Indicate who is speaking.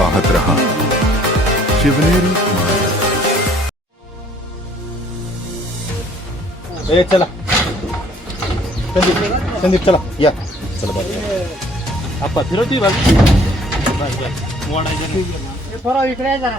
Speaker 1: पाहत रहा। शिवनेरी
Speaker 2: ए चला। संदीप संदीप चला। या। चला बाजूला आप्पा फिरवती बाजू थोडा
Speaker 3: इकडे जरा